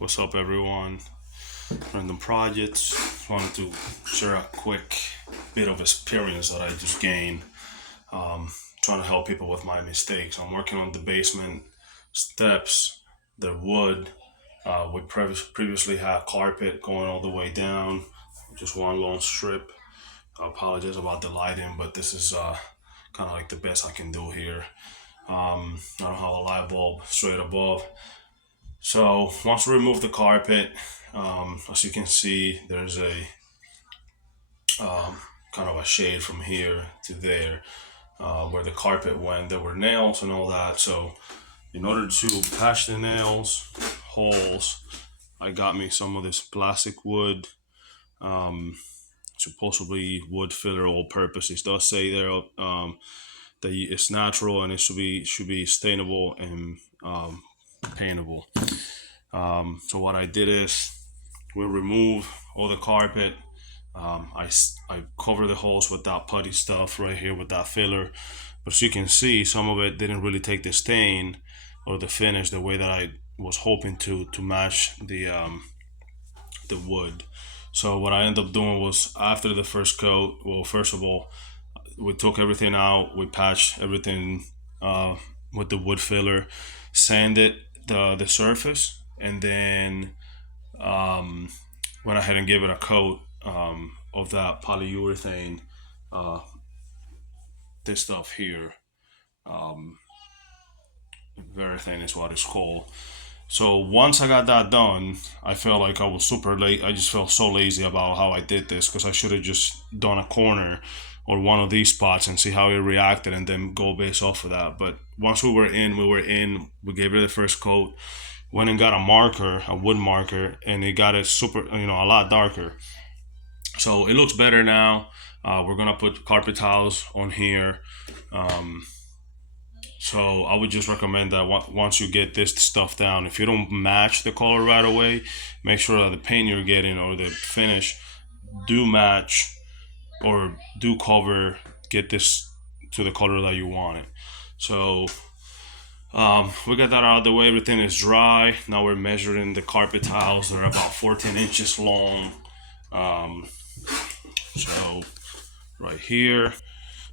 What's up, everyone? Random Projects. Just wanted to share a quick bit of experience that I just gained trying to help people with my mistakes. I'm working on the basement steps, the wood. We previously had carpet going all the way down, just one long strip. I apologize about the lighting, but this is kind of like the best I can do here. I don't have a light bulb straight above. So once we remove the carpet, as you can see, there's a kind of a shade from here to there where the carpet went. There were nails and all that. So in order to patch the nails, holes, I got me some of this plastic wood, supposedly wood filler all purpose. It does say there that it's natural and it should be stainable and paintable. So what I did is we remove all the carpet. I cover the holes with that putty stuff right here with that filler. But as you can see, some of it didn't really take the stain or the finish the way that I was hoping to match the wood. So what I ended up doing was after the first coat, well, first of all, we took everything out, we patched everything with the wood filler, sanded the surface, and then went ahead and gave it a coat of that polyurethane, this stuff here. Verathane is what it's called. So once I got that done, I felt like I was super late. I just felt so lazy about how I did this because I should have just done a corner or one of these spots and see how it reacted and then go based off of that. But once we were in, we gave it the first coat, went and got a marker, a wood marker, and it got it super, a lot darker. So it looks better now. We're gonna put carpet tiles on here. So I would just recommend that once you get this stuff down, if you don't match the color right away, make sure that the paint you're getting or the finish do match or do cover, get this to the color that you want it. So we got that out of the way. Everything is dry. Now we're measuring the carpet tiles. They're about 14 inches long. So right here.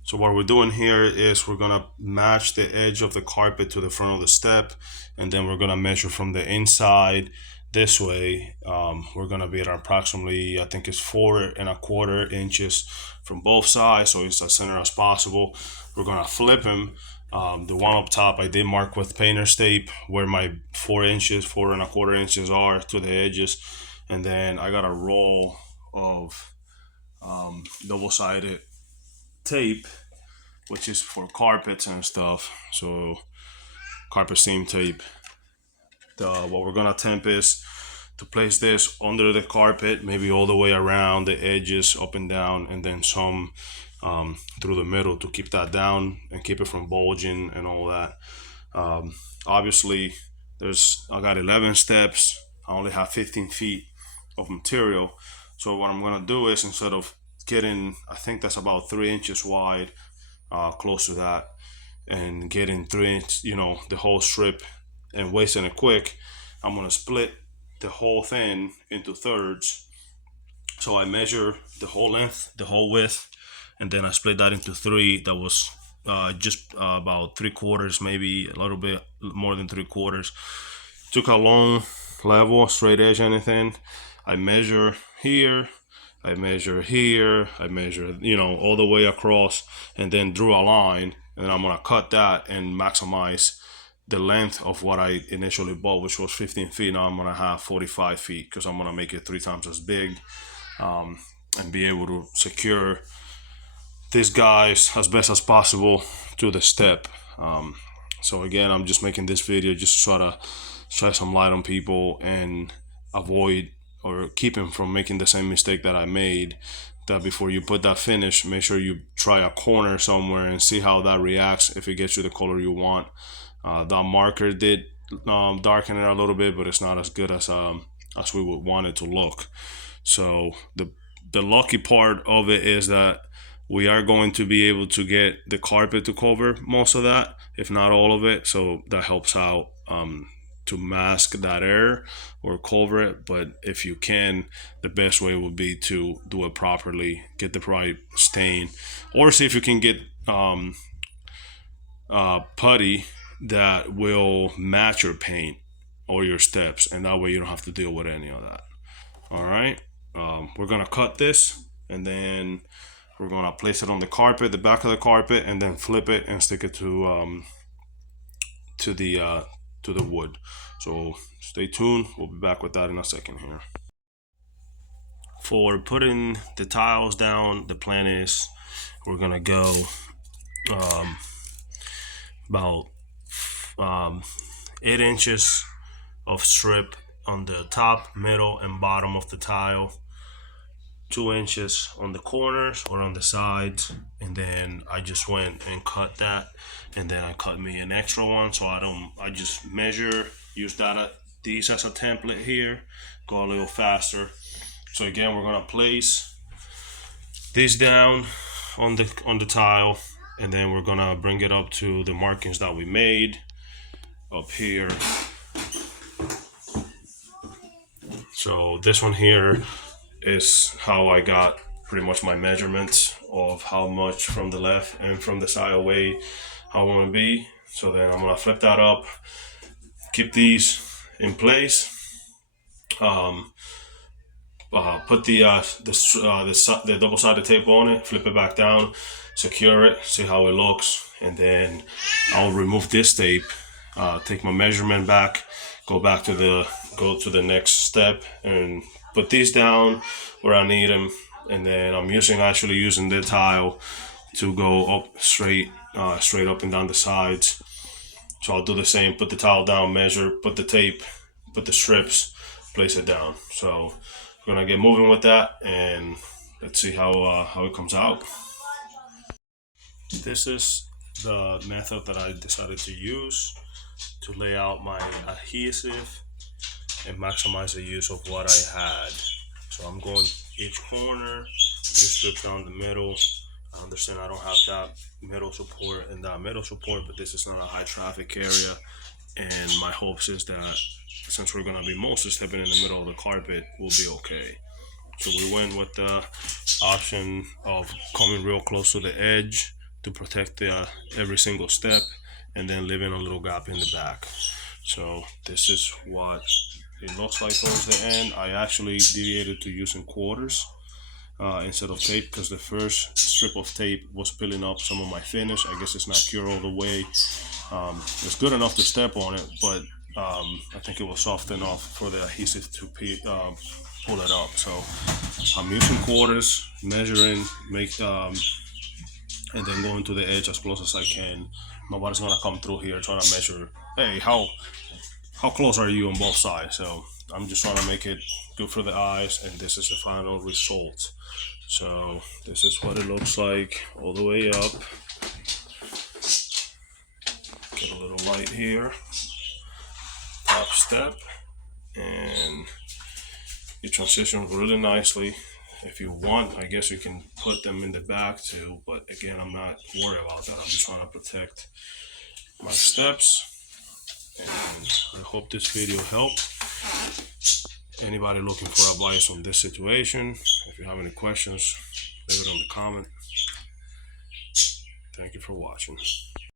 So what we're doing here is we're gonna match the edge of the carpet to the front of the step, and then we're gonna measure from the inside this way. We're gonna be at approximately, I think it's 4.25 inches from both sides, so it's as center as possible. We're gonna flip them. The one up top I did mark with painter's tape where my 4 inches, 4.25 inches are to the edges, and then I got a roll of double-sided tape, which is for carpets and stuff. So carpet seam tape. What we're gonna attempt is to place this under the carpet, maybe all the way around the edges, up and down, and then some through the middle to keep that down and keep it from bulging and all that. Obviously, I got 11 steps. I only have 15 feet of material. So what I'm gonna do is, instead of getting, I think that's about 3 inches wide, close to that, and getting 3 inch, the whole strip and wasting it quick, I'm gonna split the whole thing into thirds. So I measure the whole length, the whole width, and then I split that into three. That was just about 3/4, maybe a little bit more than 3/4. Took a long level, straight edge, anything. I measure here, I measure here, I measure, all the way across, and then drew a line, and I'm gonna cut that and maximize the length of what I initially bought, which was 15 feet. Now I'm gonna have 45 feet because I'm gonna make it 3 times as big, and be able to secure these guys as best as possible to the step. So again, I'm just making this video just to try to shed some light on people and avoid or keep him from making the same mistake that I made. That before you put that finish, make sure you try a corner somewhere and see how that reacts, if it gets you the color you want. That marker did darken it a little bit, but it's not as good as we would want it to look. So the lucky part of it is that we are going to be able to get the carpet to cover most of that, if not all of it. So that helps out to mask that air or cover it, but if you can, the best way would be to do it properly, get the right stain, or see if you can get putty that will match your paint or your steps, and that way you don't have to deal with any of that. All right, we're gonna cut this, and then we're gonna place it on the carpet, the back of the carpet, and then flip it and stick it to the wood. So stay tuned. We'll be back with that in a second here. For putting the tiles down, the plan is we're gonna go about 8 inches of strip on the top, middle, and bottom of the tile, 2 inches on the corners or on the sides, and then I just went and cut that, and then I cut me an extra one, so I just measure, use these as a template here, go a little faster. So again, we're gonna place this down on the tile, and then we're gonna bring it up to the markings that we made up here. So this one here is how I got pretty much my measurements of how much from the left and from the side away how I want to be. So then I'm gonna flip that up, keep these in place, put the double-sided tape on it, flip it back down, secure it, see how it looks, and then I'll remove this tape, take my measurement back, go to the next step and put these down where I need them, and then I'm actually using the tile to go up straight up and down the sides. So I'll do the same, put the tile down, measure, put the tape, put the strips, place it down. So we're gonna get moving with that, and let's see how it comes out. This is the method that I decided to use to lay out my adhesive and maximize the use of what I had. So I'm going each corner, 3 strips down the middle. I understand I don't have that middle support and that middle support, but this is not a high traffic area, and my hopes is that since we're gonna be mostly stepping in the middle of the carpet, we'll be okay. So we went with the option of coming real close to the edge to protect every single step, and then leaving a little gap in the back. So this is what it looks like towards the end. I actually deviated to using quarters instead of tape, because the first strip of tape was peeling up some of my finish. I guess it's not cured all the way. It's good enough to step on it, but I think it was soft enough for the adhesive to pull it up. So I'm using quarters, measuring, and then going to the edge as close as I can. Nobody's gonna come through here trying to measure, hey, how close are you on both sides? So I'm just trying to make it good for the eyes, and this is the final result. So this is what it looks like all the way up. Get a little light here, top step, and it transitions really nicely. If you want, I guess you can put them in the back too, but again, I'm not worried about that. I'm just trying to protect my steps, and I hope this video helped anybody looking for advice on this situation. If you have any questions, leave it in the comment. Thank you for watching.